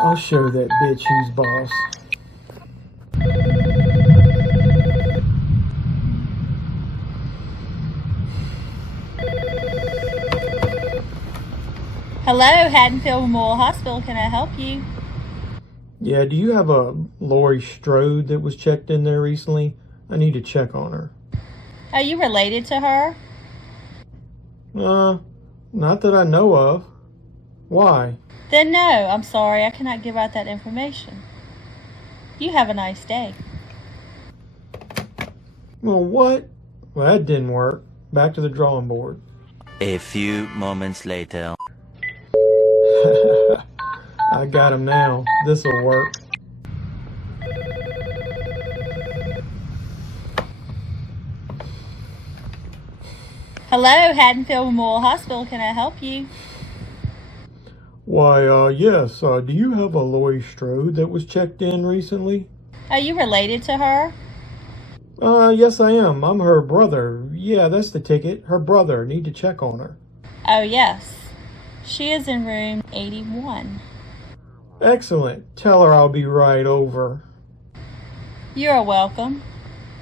I'll show that bitch who's boss. Hello, Haddonfield Memorial Hospital. Can I help you? Yeah, do you have a Laurie Strode that was checked in there recently? I need to check on her. Are you related to her? Not that I know of. Why? Then no, I'm sorry. I cannot give out that information. You have a nice day. Well, what? Well, that didn't work. Back to the drawing board. A few moments later. I got him now. This'll work. Hello, Haddonfield Memorial Hospital. Can I help you? Why, yes. Do you have a Laurie Strode that was checked in recently? Are you related to her? Yes I am. I'm her brother. Yeah, that's the ticket. Her brother. Need to check on her. Oh, yes. She is in room 81. Excellent. Tell her I'll be right over. You're welcome.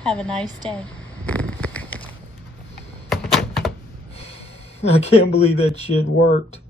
Have a nice day. I can't believe that shit worked.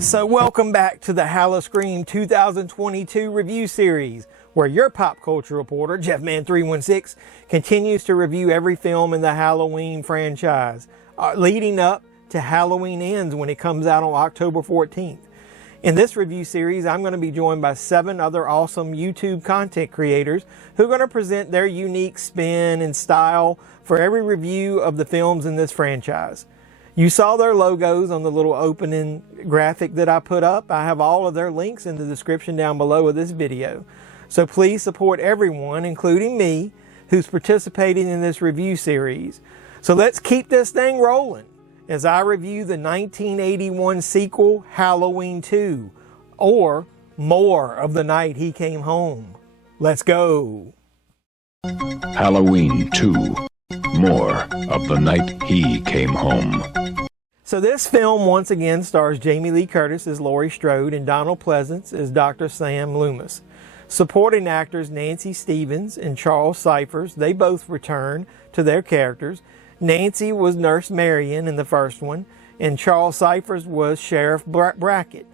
So welcome back to the HalloSCREAM 2022 review series, where your pop culture reporter, JeffMan316, continues to review every film in the Halloween franchise, leading up to Halloween Ends when it comes out on October 14th. In this review series, I'm going to be joined by 7 other awesome YouTube content creators who are going to present their unique spin and style for every review of the films in this franchise. You saw their logos on the little opening graphic that I put up. I have all of their links in the description down below of this video. So please support everyone, including me, who's participating in this review series. So let's keep this thing rolling as I review the 1981 sequel, Halloween 2, or More of the Night He Came Home. Let's go. Halloween 2, More of the Night He Came Home. So this film once again stars Jamie Lee Curtis as Laurie Strode and Donald Pleasance as Dr. Sam Loomis. Supporting actors Nancy Stevens and Charles Cyphers, they both return to their characters. Nancy was Nurse Marion in the first one, and Charles Cyphers was Sheriff Brackett.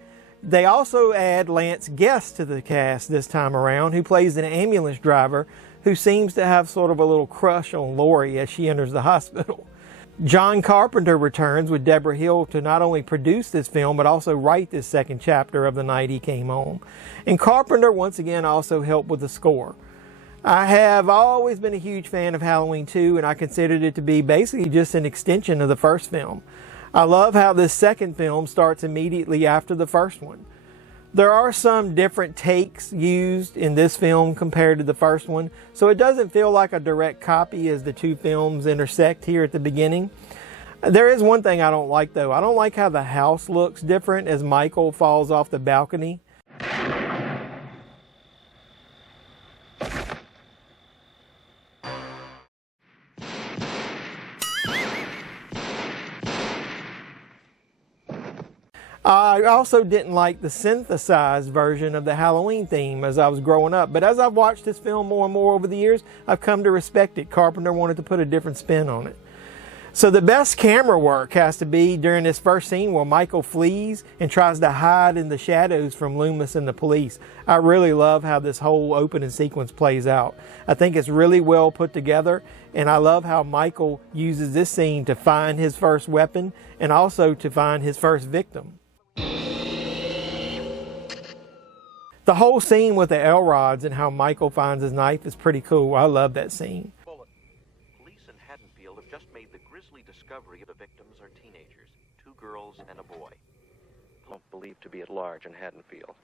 They also add Lance Guest to the cast this time around, who plays an ambulance driver who seems to have sort of a little crush on Laurie as she enters the hospital. John Carpenter returns with Debra Hill to not only produce this film, but also write this second chapter of The Night He Came Home. And Carpenter, once again, also helped with the score. I have always been a huge fan of Halloween 2, and I considered it to be basically just an extension of the first film. I love how this second film starts immediately after the first one. There are some different takes used in this film compared to the first one, so it doesn't feel like a direct copy as the two films intersect here at the beginning. There is one thing I don't like though. I don't like how the house looks different as Michael falls off the balcony. I also didn't like the synthesized version of the Halloween theme as I was growing up, but as I've watched this film more and more over the years, I've come to respect it. Carpenter wanted to put a different spin on it. So the best camera work has to be during this first scene where Michael flees and tries to hide in the shadows from Loomis and the police. I really love how this whole opening sequence plays out. I think it's really well put together, and I love how Michael uses this scene to find his first weapon and also to find his first victim. The whole scene with the L-rods and how Michael finds his knife is pretty cool. I love that scene. Police in Haddonfield have just made the grisly discovery the victims are teenagers, 2 girls and a boy. Believed to be at large in Haddonfield.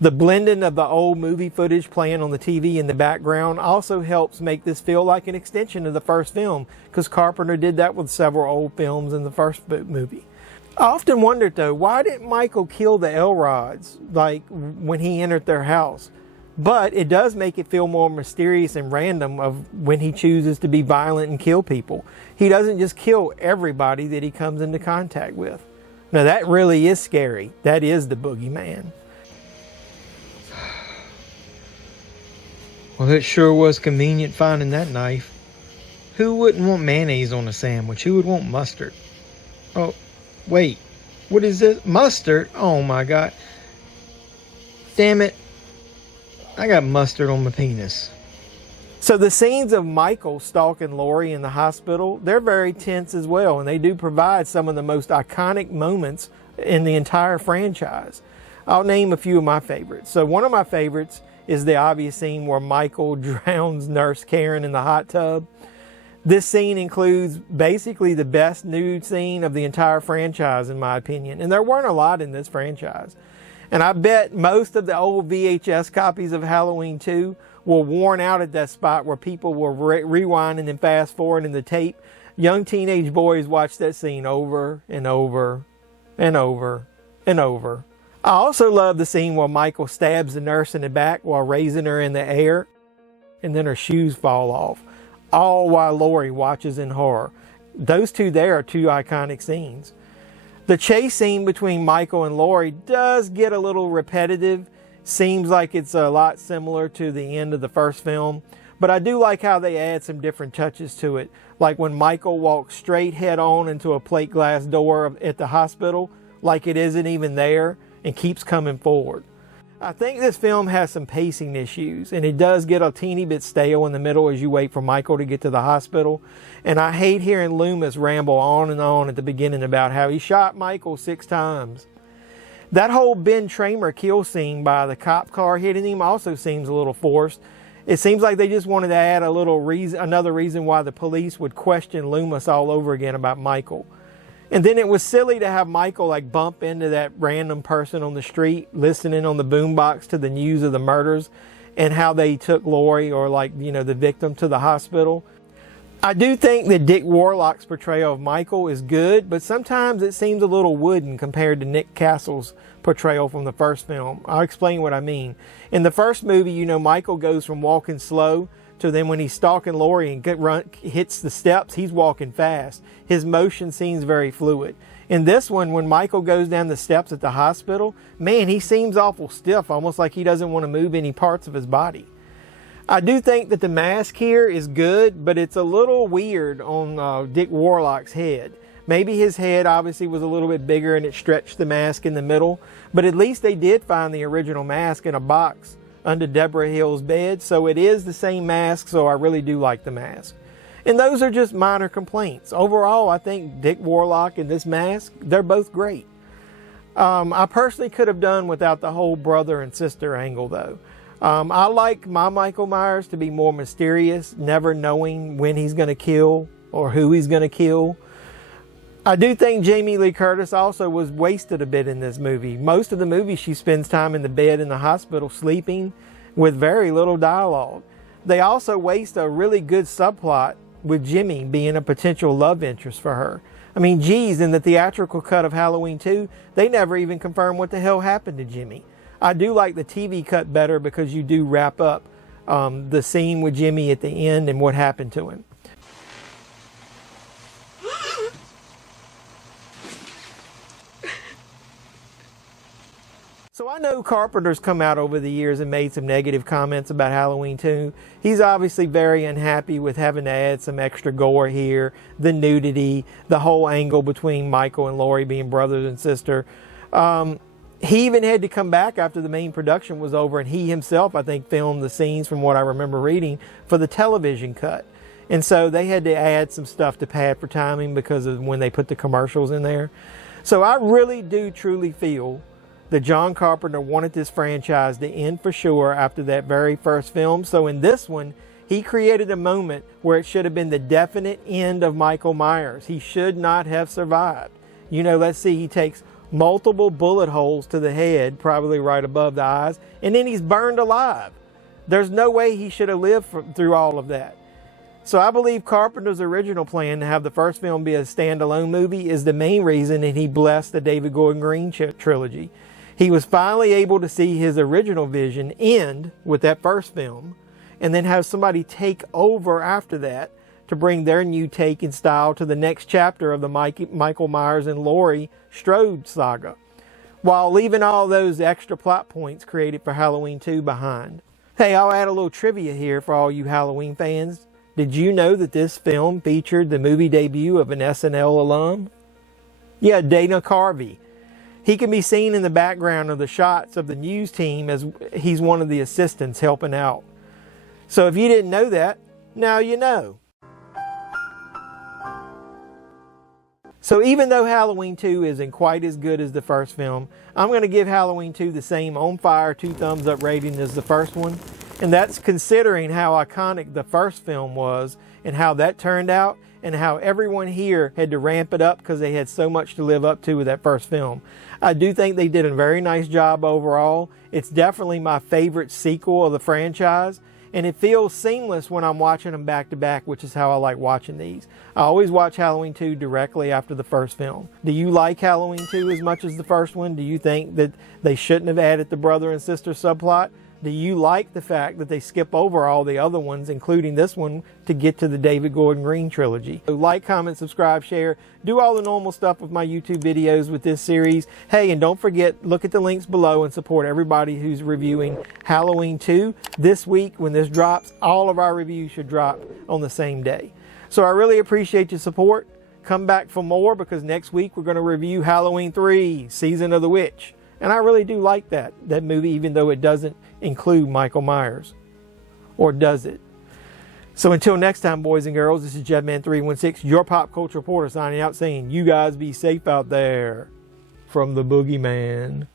The blending of the old movie footage playing on the TV in the background also helps make this feel like an extension of the first film, because Carpenter did that with several old films in the first movie. I often wondered though, why didn't Michael kill the Elrods like when he entered their house? But it does make it feel more mysterious and random of when he chooses to be violent and kill people. He doesn't just kill everybody that he comes into contact with. Now that really is scary. That is the boogeyman. Well, it sure was convenient finding that knife. Who wouldn't want mayonnaise on a sandwich? Who would want mustard? Oh, wait. What is this? Mustard? Oh my God. Damn it. I got mustard on my penis. So the scenes of Michael stalking Laurie in the hospital, they're very tense as well, and they do provide some of the most iconic moments in the entire franchise. I'll name a few of my favorites. So one of my favorites is the obvious scene where Michael drowns Nurse Karen in the hot tub. This scene includes basically the best nude scene of the entire franchise, in my opinion. And there weren't a lot in this franchise. And I bet most of the old VHS copies of Halloween 2 were worn out at that spot where people were rewinding and fast forwarding the tape. Young teenage boys watched that scene over and over and over and over. I also love the scene where Michael stabs the nurse in the back while raising her in the air, and then her shoes fall off, all while Laurie watches in horror. Those two there are 2 iconic scenes. The chase scene between Michael and Laurie does get a little repetitive. Seems like it's a lot similar to the end of the first film, but I do like how they add some different touches to it. Like when Michael walks straight head on into a plate glass door at the hospital, like it isn't even there, and keeps coming forward. I think this film has some pacing issues, and it does get a teeny bit stale in the middle as you wait for Michael to get to the hospital. And I hate hearing Loomis ramble on and on at the beginning about how he shot Michael 6 times. That whole Ben Tramer kill scene by the cop car hitting him also seems a little forced. It seems like they just wanted to add a little reason, another reason why the police would question Loomis all over again about Michael. And then it was silly to have Michael like bump into that random person on the street listening on the boombox to the news of the murders and how they took Laurie, or like, you know, the victim, to the hospital. I do think that Dick Warlock's portrayal of Michael is good, but sometimes it seems a little wooden compared to Nick Castle's portrayal from the first film. I'll explain what I mean. In the first movie, you know, Michael goes from walking slow to then when he's stalking Laurie and hits the steps, he's walking fast. His motion seems very fluid. In this one, when Michael goes down the steps at the hospital, man, he seems awful stiff, almost like he doesn't want to move any parts of his body. I do think that the mask here is good, but it's a little weird on Dick Warlock's head. Maybe his head obviously was a little bit bigger and it stretched the mask in the middle, but at least they did find the original mask in a box under Debra Hill's bed, so it is the same mask, so I really do like the mask. And those are just minor complaints. Overall, I think Dick Warlock and this mask, they're both great. I personally could have done without the whole brother and sister angle though. I like my Michael Myers to be more mysterious, never knowing when he's going to kill or who he's going to kill. I do think Jamie Lee Curtis also was wasted a bit in this movie. Most of the movie she spends time in the bed in the hospital sleeping with very little dialogue. They also waste a really good subplot with Jimmy being a potential love interest for her. I mean, geez, in the theatrical cut of Halloween 2, they never even confirmed what the hell happened to Jimmy. I do like the TV cut better because you do wrap up the scene with Jimmy at the end and what happened to him. So I know Carpenter's come out over the years and made some negative comments about Halloween 2. He's obviously very unhappy with having to add some extra gore here, the nudity, the whole angle between Michael and Laurie being brothers and sister. He even had to come back after the main production was over, and he himself, I think, filmed the scenes, from what I remember reading, for the television cut. And so they had to add some stuff to pad for timing because of when they put the commercials in there. So I really do truly feel that John Carpenter wanted this franchise to end for sure after that very first film. So in this one, He created a moment where it should have been the definite end of Michael Myers. He should not have survived. You know, let's see, he takes multiple bullet holes to the head, probably right above the eyes, and then he's burned alive. There's no way he should have lived through all of that. So I believe Carpenter's original plan to have the first film be a standalone movie is the main reason that he blessed the David Gordon Green trilogy. He was finally able to see his original vision end with that first film, and then have somebody take over after that to bring their new take and style to the next chapter of the Michael Myers and Laurie Strode saga, while leaving all those extra plot points created for Halloween 2 behind. Hey, I'll add a little trivia here for all you Halloween fans. Did you know that this film featured the movie debut of an SNL alum? Yeah, Dana Carvey. He can be seen in the background of the shots of the news team as he's one of the assistants helping out. So if you didn't know that, now you know. So even though Halloween 2 isn't quite as good as the first film, I'm going to give Halloween 2 the same on fire 2 thumbs up rating as the first one. And that's considering how iconic the first film was and how that turned out and how everyone here had to ramp it up because they had so much to live up to with that first film. I do think they did a very nice job overall. It's definitely my favorite sequel of the franchise. And it feels seamless when I'm watching them back to back, which is how I like watching these. I always watch Halloween 2 directly after the first film. Do you like Halloween 2 as much as the first one? Do you think that they shouldn't have added the brother and sister subplot? Do you like the fact that they skip over all the other ones, including this one, to get to the David Gordon Green trilogy? So like, comment, subscribe, share, do all the normal stuff with my YouTube videos with this series. Hey, and don't forget, look at the links below and support everybody who's reviewing Halloween 2. This week, when this drops, all of our reviews should drop on the same day. So I really appreciate your support. Come back for more, because next week we're going to review Halloween 3, Season of the Witch. And I really do like that movie, even though it doesn't include Michael Myers. Or does it? So until next time, boys and girls, this is Jedman316, your pop culture reporter, signing out saying, you guys be safe out there from the boogeyman.